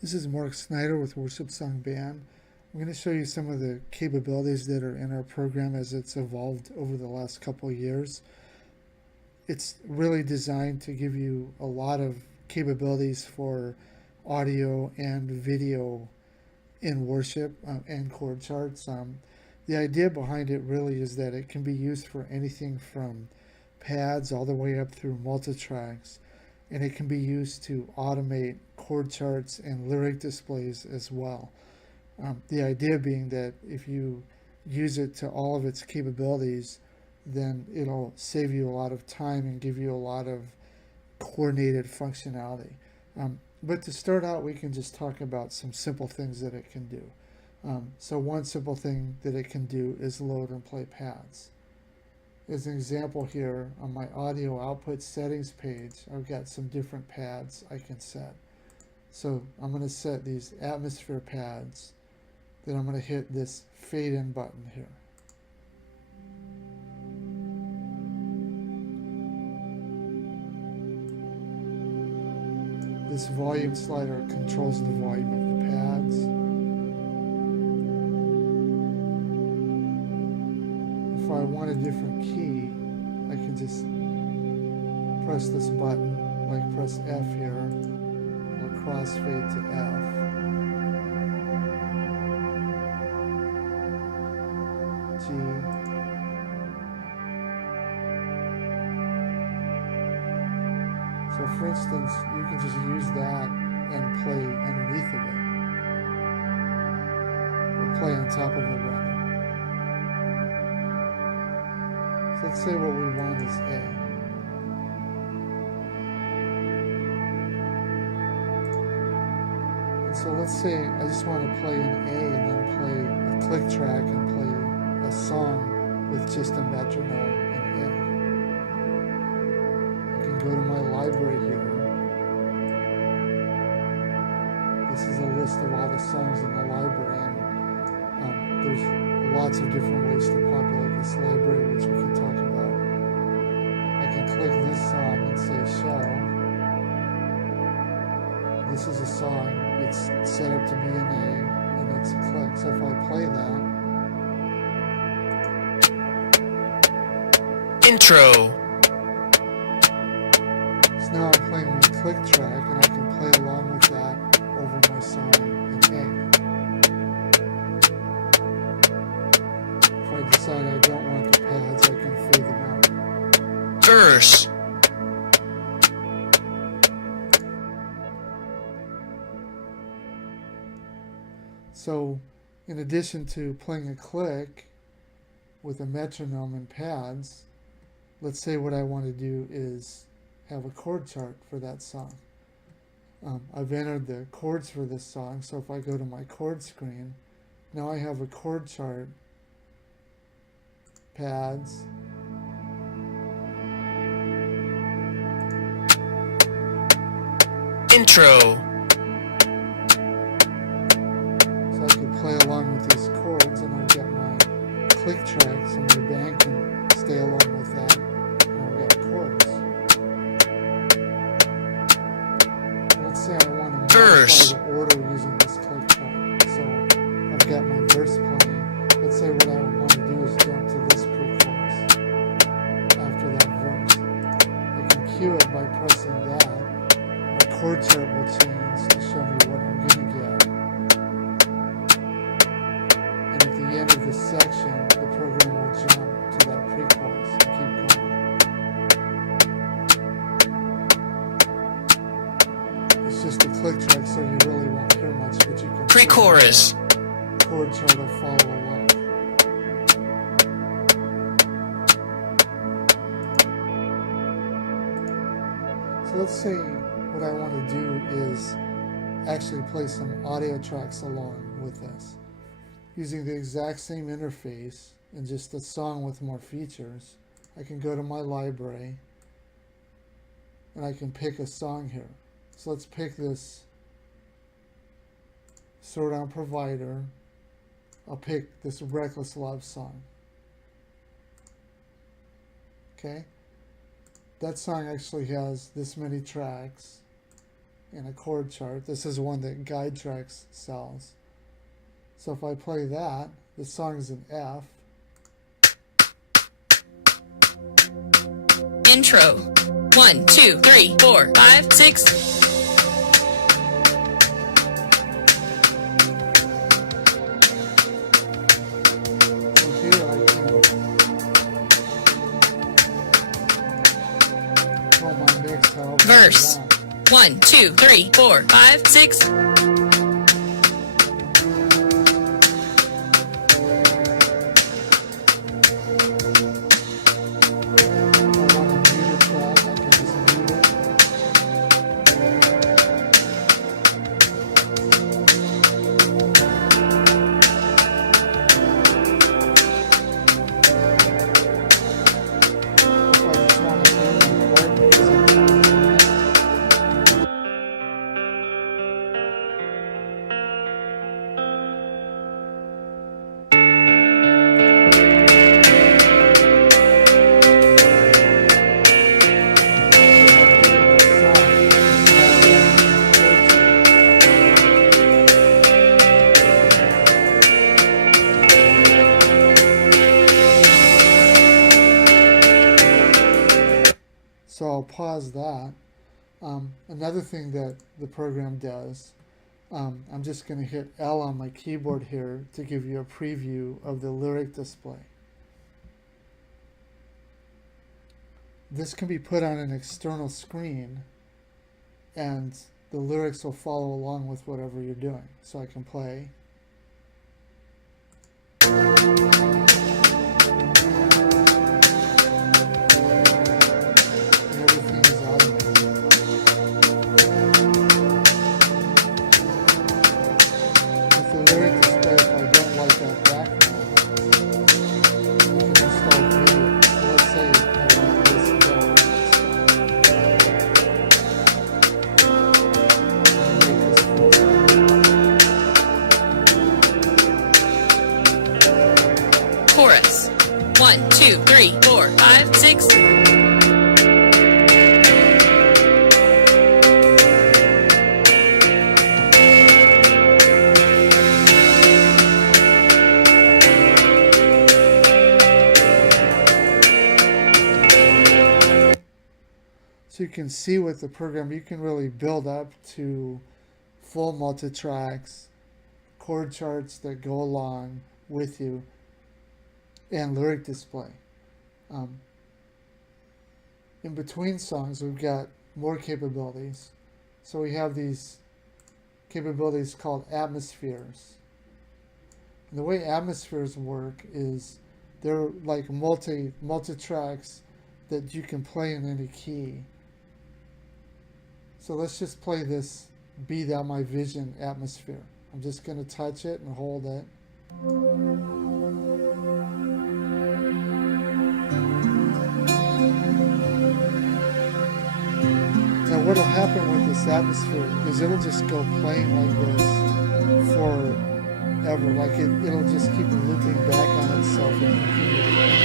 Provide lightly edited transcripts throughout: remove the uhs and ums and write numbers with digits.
This is Mark Snyder with Worshipsong Band. I'm going to show you some of the capabilities that are in our program as it's evolved over the last couple of years. It's really designed to give you a lot of capabilities for audio and video in worship and chord charts. The idea behind it really is that it can be used for anything from pads all the way up through multitracks, and it can be used to automate chord charts and lyric displays as well. The idea being that if you use it to all of its capabilities, then it'll save you a lot of time and give you a lot of coordinated functionality. But to start out, we can just talk about some simple things that it can do. So one simple thing that it can do is load and play pads. As an example here, on my audio output settings page, I've got some different pads I can set. So I'm going to set these atmosphere pads. Then I'm going to hit this fade in button here. This volume slider controls the volume of the pads. If I want a different key, I can just press this button, like press F here, or crossfade to F. G. So for instance, you can just use that and play underneath of it, or play on top of it rather. So let's say what we want is A. And so let's say I just want to play an A and then play a click track and play a song with just a metronome in A. I can go to my library here. This is a list of all the songs in the library, and there's lots of different ways to populate this library, which we can talk about. I can click this song and say show. This is a song. It's set up to be an A, and it's a click. So if I play that. Intro. So now I'm playing my click track, and I can play along with that over my song in A. If I decide I don't want the pads, I can fade them out. Verse. So, in addition to playing a click with a metronome and pads, let's say what I want to do is have a chord chart for that song. I've entered the chords for this song, so if I go to my chord screen, now I have a chord chart, pads, Intro. so I can play along with these chords, and I've got my click track, so my band can stay along with that, and I've got chords. Let's say I want to Verse. modify the order using this click track. So I've got my verse playing. Let's say what I want to do is jump to this pre-chorus after that verse. I can cue it by pressing that. My chord chart will change to show me what I'm going to get. And at the end of this section, the program will jump to that pre-chorus and keep going. It's just a click track, so you really won't hear much, but you can Pre-chorus. chord chart will follow along. So let's say what I want to do is actually play some audio tracks along with this. Using the exact same interface and just a song with more features, I can go to my library and I can pick a song here. So let's pick this Sort On Provider. I'll pick this Reckless Love song. Okay? That song actually has this many tracks. in a chord chart. This is one that Guide Tracks sells. So if I play that, the song's in F. Intro. 1, 2, 3, 4, 5, 6. So here I can control my mix however Verse. I want. 1, 2, 3, 4, 5, 6. So I'll pause that. Another thing that the program does, I'm just going to hit L on my keyboard here to give you a preview of the lyric display. This can be put on an external screen and the lyrics will follow along with whatever you're doing. So I can play. Chorus. 1, 2, 3, 4, 5, 6. So you can see with the program, you can really build up to full multi-tracks, chord charts that go along with you, and lyric display. In between songs, we've got more capabilities. So we have these capabilities called atmospheres. And the way atmospheres work is they're like multi-tracks that you can play in any key. So let's just play this Be Thou My Vision atmosphere. I'm just going to touch it and hold it. Now what'll happen with this atmosphere is it'll just go playing like this forever. Like it'll just keep looping back on itself and continue to play.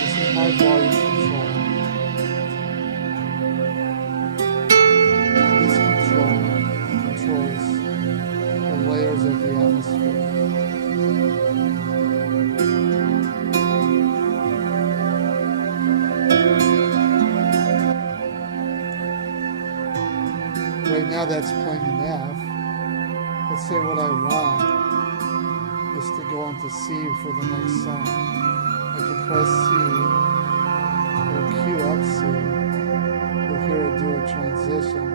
This is my volume control. This controls the layers of the atmosphere. Right now that's playing in F. Let's say what I want is to go into C for the next song. I can press C, it'll cue up C, you'll hear it do a transition.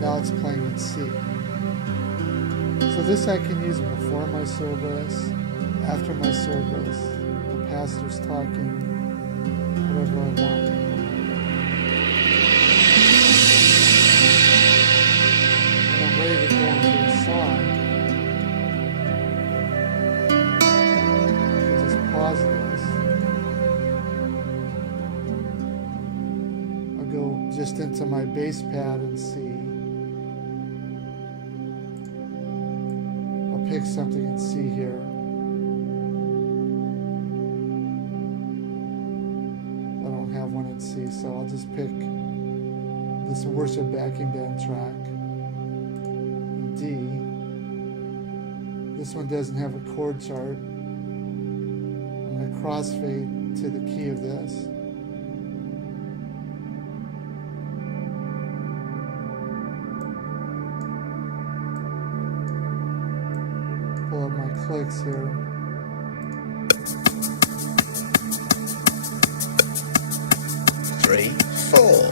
Now it's playing in C. So this I can use before my service, after my service, the pastor's talking, whatever I want. When I'm ready to go into a song, I can just pause this. I'll go just into my bass pad and see. pick something in C here. I don't have one in C, so I'll just pick this worship backing band track. In D. This one doesn't have a chord chart. I'm going to crossfade to the key of this. Pull up my clicks here. Three, four.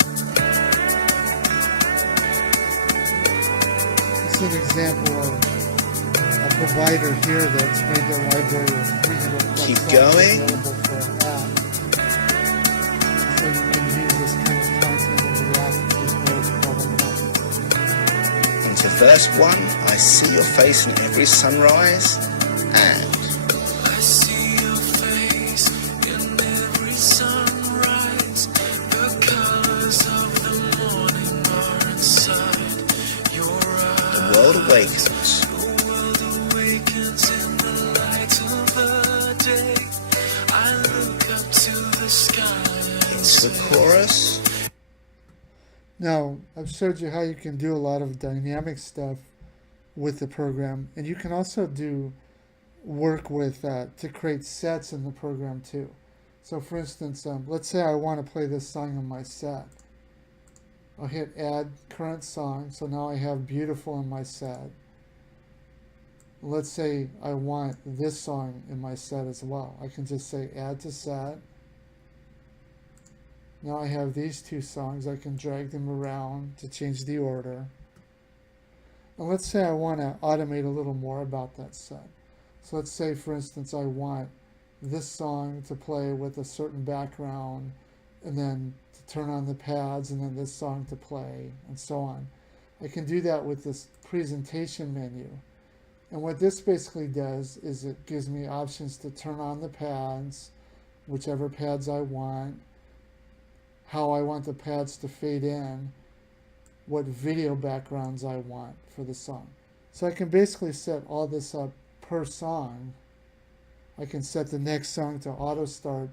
This is an example of a provider here that's made their library of 300 plus Keep songs going. available for an app. So you can use this kind of content in the app with no problem at all. Into verse 1, I see your face in every sunrise, and I see your face in every sunrise. The colors of the morning are inside your eyes. the world awakens. The world awakens in the light of the day. I look up to the sky and Into the chorus, Now, I've showed you how you can do a lot of dynamic stuff with the program, and you can also do work with to create sets in the program too. So for instance, let's say I want to play this song in my set. I'll hit add current song, so now I have Beautiful in my set. Let's say I want this song in my set as well. I can just say add to set. Now I have these two songs. I can drag them around to change the order. And let's say I want to automate a little more about that set. So let's say, for instance, I want this song to play with a certain background, and then to turn on the pads, and then this song to play, and so on. I can do that with this presentation menu. And what this basically does is it gives me options to turn on the pads, whichever pads I want, how I want the pads to fade in, what video backgrounds I want for the song. So I can basically set all this up per song. I can set the next song to auto start,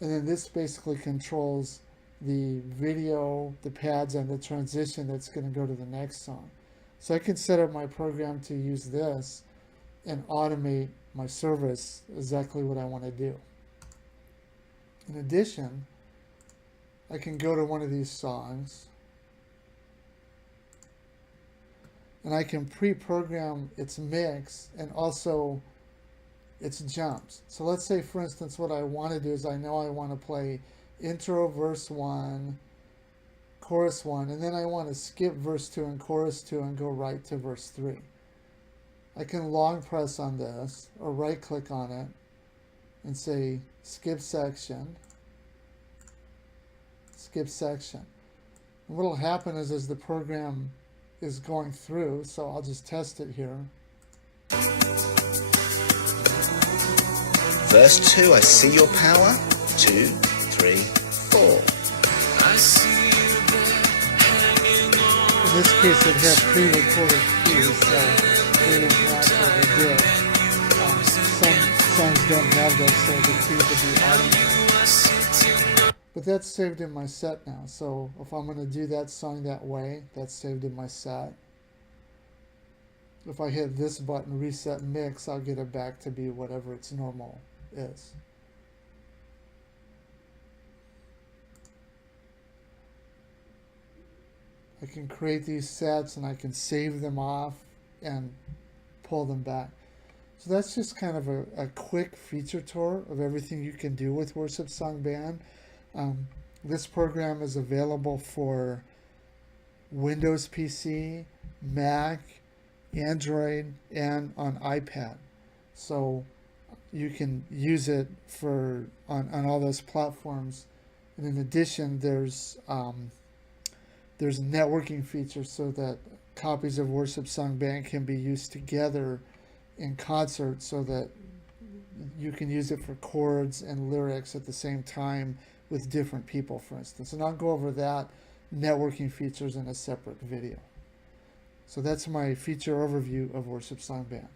and then this basically controls the video, the pads, and the transition that's going to go to the next song. So I can set up my program to use this and automate my service exactly what I want to do. In addition, I can go to one of these songs and I can pre-program its mix and also its jumps. So let's say, for instance, what I want to do is I know I want to play intro, verse 1, chorus 1, and then I want to skip verse 2 and chorus 2 and go right to verse 3. I can long press on this or right click on it and say skip section. Skip section. And what will happen is as the program is going through, so I'll just test it here. verse 2, I see your power, 2, 3, 4. I see you there hanging on. In this case, it had pre-recorded keys, so it is not what we did. Some songs don't have those, so the keys will be automated. But that's saved in my set now, so if I'm going to do that song that way, that's saved in my set. If I hit this button, reset mix, I'll get it back to be whatever its normal is. I can create these sets and I can save them off and pull them back. So that's just kind of a quick feature tour of everything you can do with Worshipsong Band. This program is available for Windows PC, Mac, Android, and on iPad. So you can use it for on all those platforms. And in addition, there's networking features so that copies of Worshipsong Band can be used together in concert, so that you can use it for chords and lyrics at the same time with different people, for instance. And I'll go over that networking features in a separate video. So that's my feature overview of Worshipsong Band.